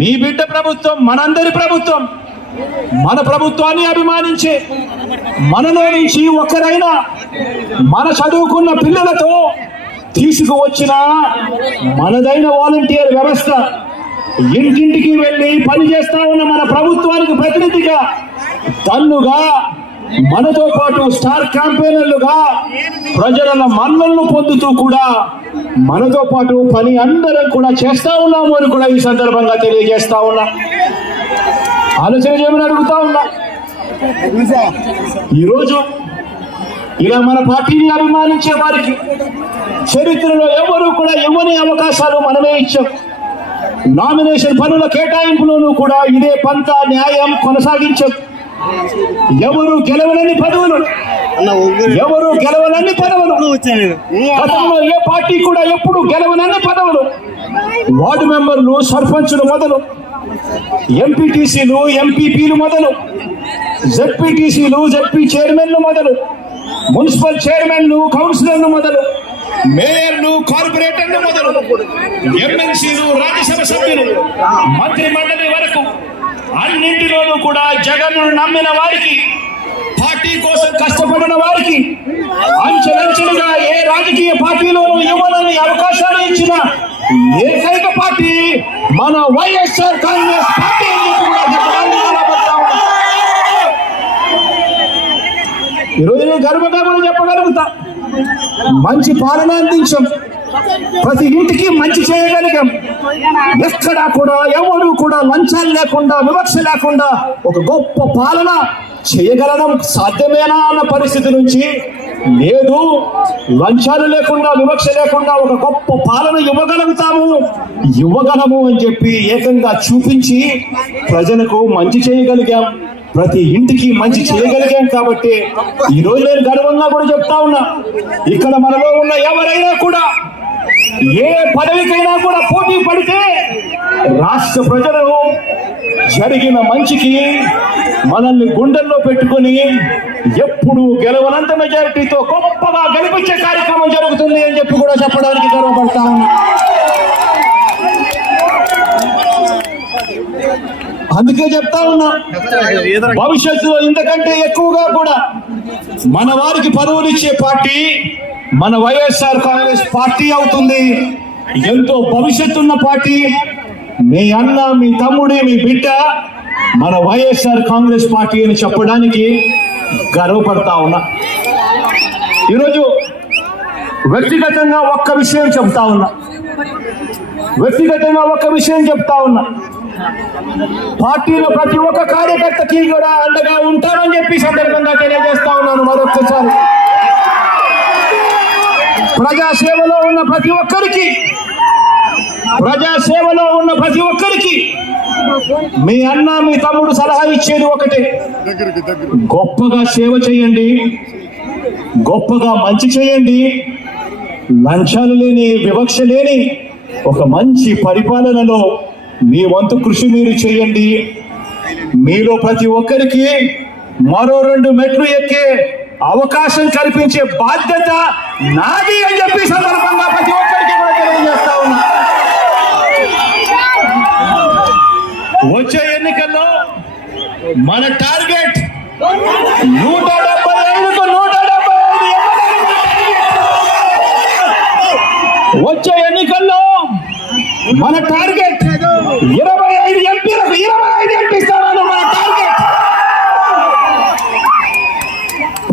మీ బిడ్డ ప్రభుత్వం మనందరి ప్రభుత్వం. మన ప్రభుత్వాన్ని అభిమానించే మనలో నుంచి ఒకరైనా మన చదువుకున్న పిల్లలతో తీసుకువచ్చిన మనదైన వాలంటీర్ వ్యవస్థ ఇంటింటికి వెళ్ళి పనిచేస్తా ఉన్న మన ప్రభుత్వానికి ప్రతినిధిగా తన్నుగా మనతో పాటు స్టార్ క్యాంపెయినర్లుగా ప్రజల మన్నలను పొందుతూ కూడా మనతో పాటు పని అందరం కూడా చేస్తా ఉన్నాము అని కూడా ఈ సందర్భంగా తెలియజేస్తా ఉన్నా. ఆలోచన చేయమని అడుగుతా ఉన్నా. ఈరోజు ఇలా మన పార్టీని అభిమానించే వారికి చరిత్రలో ఎవరు కూడా ఇవ్వని అవకాశాలు మనమే ఇచ్చాం. నామినేషన్ పనుల కేటాయింపులోనూ కూడా ఇదే పంత న్యాయం కొనసాగించాం. ఎవరు గెలవలేని పదవులు? ఎవరు గెలవలేని పదవులు? గతంలో ఏ పార్టీ కూడా ఎప్పుడు గెలవనన్ని పదవులు? వార్డు మెంబర్లు సర్పంచులు మొదలు. ఎంపీటీసీలు ఎంపీపీలు మొదలు. జెడ్పీటీసీలు జెడ్పీ చైర్మన్లు మొదలు. మున్సిపల్ చైర్మన్లు కౌన్సిలర్లు మొదలు. మేయర్లు కార్పొరేటర్లు మొదలు. ఎమ్మెల్సీలు రాజ్యసభ సభ్యులు. మంత్రి మండలి వరకు. అన్నింటిలోనూ కూడా జగన్ను నమ్మిన వారికి పార్టీ కోసం కష్టపడిన వారికి అంచెలంచెలుగా ఏ రాజకీయ పార్టీలోనూ ఇవ్వనని అవకాశాలు ఇచ్చిన ఏకైక పార్టీ మన వైఎస్ఆర్ కాంగ్రెస్ పార్టీ ఈరోజు నేను గర్వంగా కూడా చెప్పగలుగుతా. మంచి పాలన అందించాం. ప్రతి ఇంటికి మంచి చేయగలిగాం. ఎక్కడా కూడా ఎవరు కూడా లంచాలు లేకుండా వివక్ష లేకుండా ఒక గొప్ప పాలన చేయగలడం సాధ్యమేనా అన్న పరిస్థితి నుంచి లేదు లంచాలు లేకుండా వివక్ష లేకుండా ఒక గొప్ప పాలన ఇవ్వగలుగుతాము. ఇవ్వగలము అని చెప్పి ఏకంగా చూపించి ప్రజలకు మంచి చేయగలిగాం. ప్రతి ఇంటికి మంచి చేయగలిగాం కాబట్టి ఈ రోజు నేను గర్వంగా కూడా చెప్తా ఉన్నా ఇక్కడ మనలో ఉన్న ఎవరైనా కూడా ఏ పదవికైనా కూడా పోటీ పడితే రాష్ట్ర ప్రజలు జరిగిన మంచికి మనల్ని గుండెల్లో పెట్టుకొని ఎప్పుడు గెలవనంత మెజారిటీతో గొప్పగా గెలిపించే కార్యక్రమం జరుగుతుంది అని చెప్పి కూడా చెప్పడానికి గర్వపడతా. అందుకే చెప్తా ఉన్నా భవిష్యత్తులో ఇంతకంటే ఎక్కువగా కూడా మన వారికి పదవులు ఇచ్చే పార్టీ మన వైఎస్ఆర్ కాంగ్రెస్ పార్టీ అవుతుంది. ఎంతో భవిష్యత్తు ఉన్న పార్టీ. మీ అన్న మీ తమ్ముడి మీ బిడ్డ మన వైఎస్ఆర్ కాంగ్రెస్ పార్టీ అని చెప్పడానికి గర్వపడతా ఉన్నా. ఈరోజు వ్యక్తిగతంగా ఒక్క విషయం చెప్తా ఉన్నా. వ్యక్తిగతంగా ఒక్క విషయం చెప్తా ఉన్నా. పార్టీలో ప్రతి ఒక్క కార్యకర్తకి కూడా అండగా ఉంటానని చెప్పి సందర్భంగా తెలియజేస్తా ఉన్నాను మరొకసారి ప్రజా సేవలో ఉన్న ప్రతి ఒక్కరికి ప్రజా సేవలో ఉన్న ప్రతి ఒక్కరికి మీ అన్న మీ తమ్ముడు సలహా ఇచ్చేది ఒకటే. గొప్పగా సేవ చేయండి గొప్పగా మంచి చేయండి లంచాలు లేని వివక్ష లేని ఒక మంచి పరిపాలనలో మీ వంతు కృషి మీరు చేయండి. మీలో ప్రతి ఒక్కరికి మరో రెండు మెట్లు ఎక్కే అవకాశం కల్పించే బాధ్యత నాది అని చెప్పి సందర్భంగా ప్రతి ఒక్కరికి కూడా తెలియజేస్తా ఉన్నా. వచ్చే ఎన్నికల్లో మన టార్గెట్ నూట డెబ్బై ఐదుకు నూట డెబ్బై ఐదు వచ్చే ఎన్నికల్లో మన టార్గెట్ ఇరవై ఐదు ఎంపీలకు ఇరవై ఐదు ఎంపీ స్థానాలు మన టార్గెట్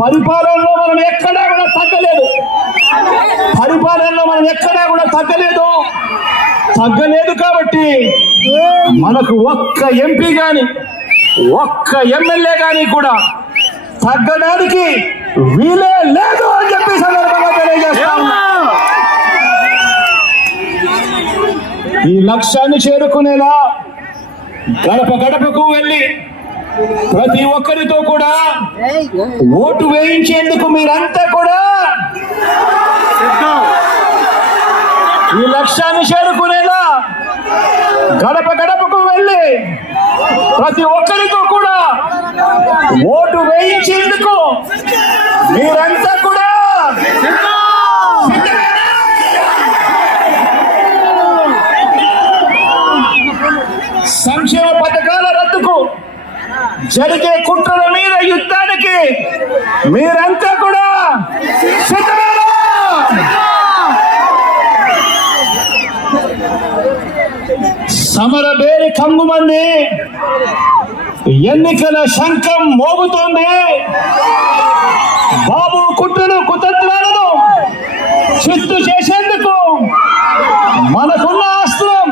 పరిపాలనలో మనం ఎక్కడా కూడా తగ్గలేదు. పరిపాలనలో మనం ఎక్కడా కూడా తగ్గలేదు. తగ్గలేదు కాబట్టి మనకు ఒక్క ఎంపీ గాని ఒక్క ఎమ్మెల్యే గాని కూడా తగ్గడానికి వీలే లేదు అని చెప్పి సందర్భంగా తెలియజేస్తా ఉన్నా. ఈ లక్ష్యాన్ని చేరుకునేలా గడప గడపకు వెళ్ళి ప్రతి ఒక్కరితో కూడా ఓటు వేయించేందుకు మీరంతా కూడా ఈ లక్ష్యాన్ని చేరుకునేలా గడప గడపకు వెళ్ళి ప్రతి ఒక్కరితో కూడా ఓటు వేయించేందుకు మీరంతా జరిగే కుట్రల మీద యుద్ధానికి మీరంతా కూడా సిద్ధమేనా సమర బేరి కంగుమంది ఎన్నికల శంఖం మోగుతోంది. బాబు కుట్రలు కుతంత్రాలను చిత్తు చేసేందుకు మనకున్న ఆస్త్రం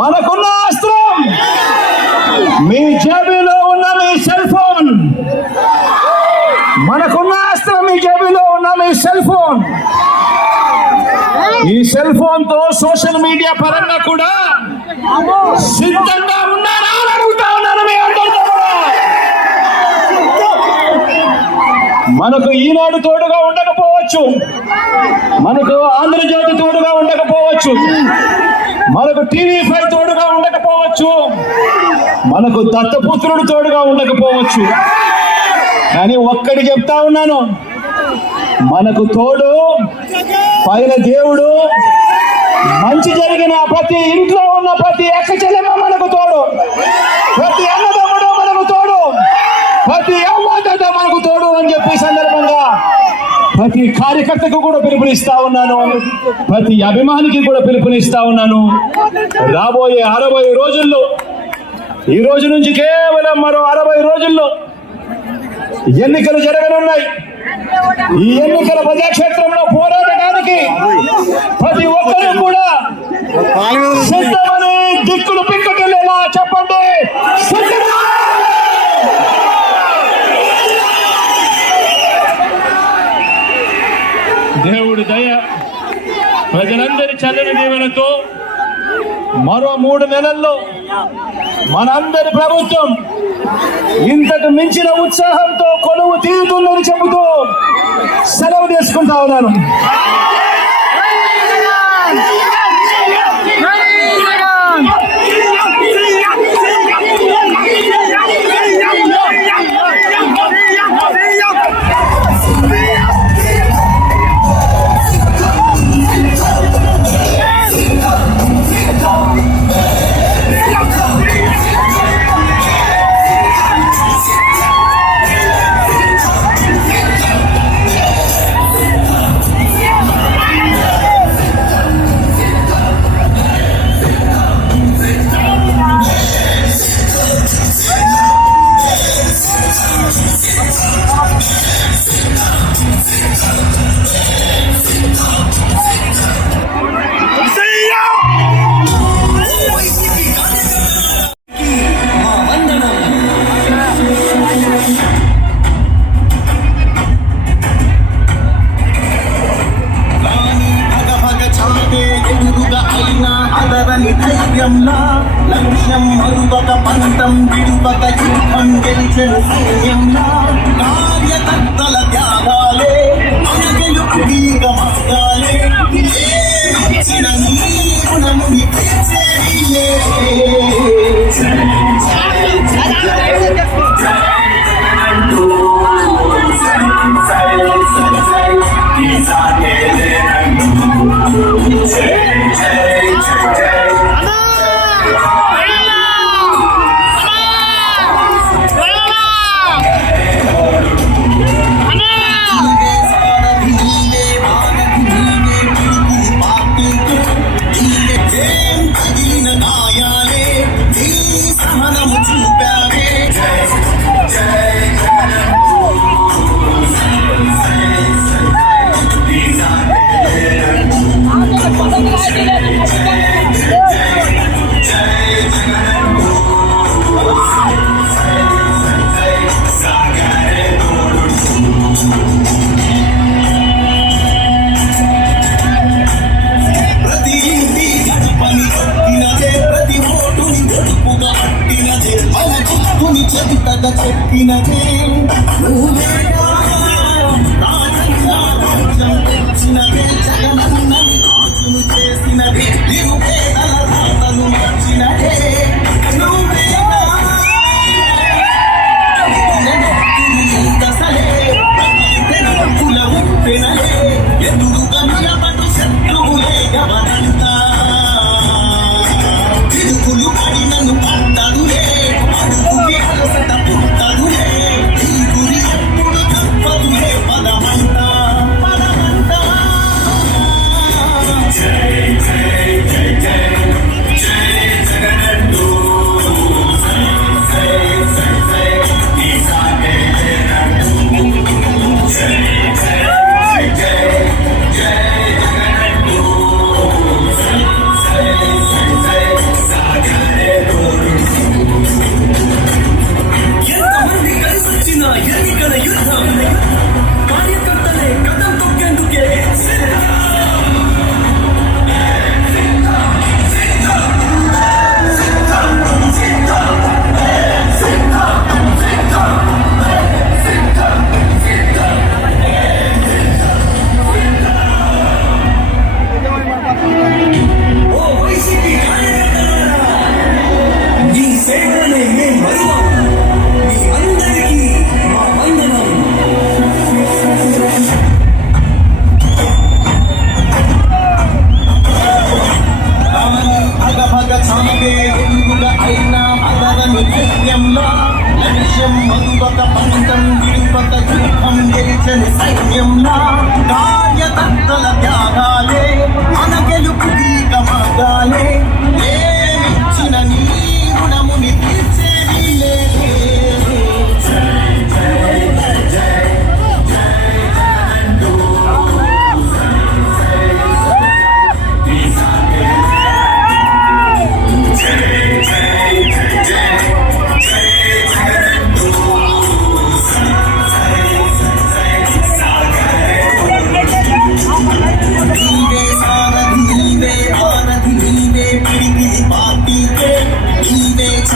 మనకున్న ఆస్త్రం మీ జేబులో ఉన్న మీ సెల్ ఫోన్ మనకున్న అస్త్రం మీ జేబులో ఉన్న మీ సెల్ ఫోన్ ఈ సెల్ ఫోన్తో సోషల్ మీడియా పరంగా కూడా సిద్ధంగా ఉన్నారా అడుగుతా ఉన్నాను మీ మనకు ఈనాడు తోడుగా ఉండకపోవచ్చు. మనకు ఆంధ్రజ్యోతి తోడుగా ఉండకపోవచ్చు. మనకు టీవీ ఫైవ్ తోడుగా ఉండకపోవచ్చు. మనకు దత్తపుత్రుడు తోడుగా ఉండకపోవచ్చు. కానీ ఒక్కడి చెప్తా ఉన్నాను. మనకు తోడు పైన దేవుడు మంచి జరిగిన ప్రతి ఇంట్లో ఉన్న ప్రతి ఎక్క చెల్లెమ్మ మనకు తోడు. ప్రతి అన్నదమ్ముడు మనకు తోడు. ప్రతి అవ్వాదత మనకు తోడు అని చెప్పి సందర్భంగా ప్రతి కార్యకర్తకు కూడా పిలుపునిస్తా ఉన్నాను. ప్రతి అభిమానికి కూడా పిలుపునిస్తా ఉన్నాను. రాబోయే అరవై రోజుల్లో ఈ రోజు నుంచి కేవలం మరో అరవై రోజుల్లో ఎన్నికలు జరగనున్నాయి. ఈ ఎన్నికల ప్రజాక్షేత్రంలో పోరాట ప్రతి ఒక్కరూ కూడా సిద్ధమని దిక్కులు పిక్కుకెళ్ళేలా చెప్పండి. దేవుడి దయ ప్రజలందరి చల్లని దీవెనతో మరో మూడు నెలల్లో మనందరి ప్రభుత్వం ఇంతకు మించిన ఉత్సాహంతో కొలువు తీరుతుందని చెబుతూ సెలవు తీసుకుంటా ఉన్నాను. అదరని లక్ష్యం మరువక పంతం విడువక యుద్ధం గెలిచిన సైన్యంలా కార్యకర్తల త్యాగాలే అనగలు గెలుపుగా మార్గాలే ఇచ్చిన నీ రుణముని తీర్చేదిలే.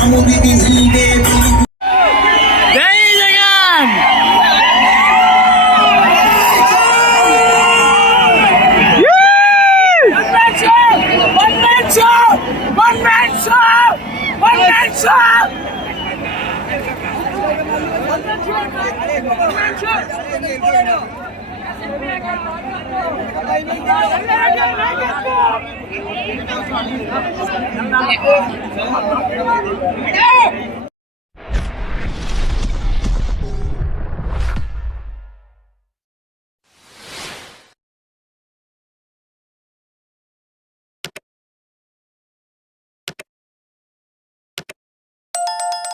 I'm gonna be busy. జై Jagan One man show! One man show! One man show! One man show!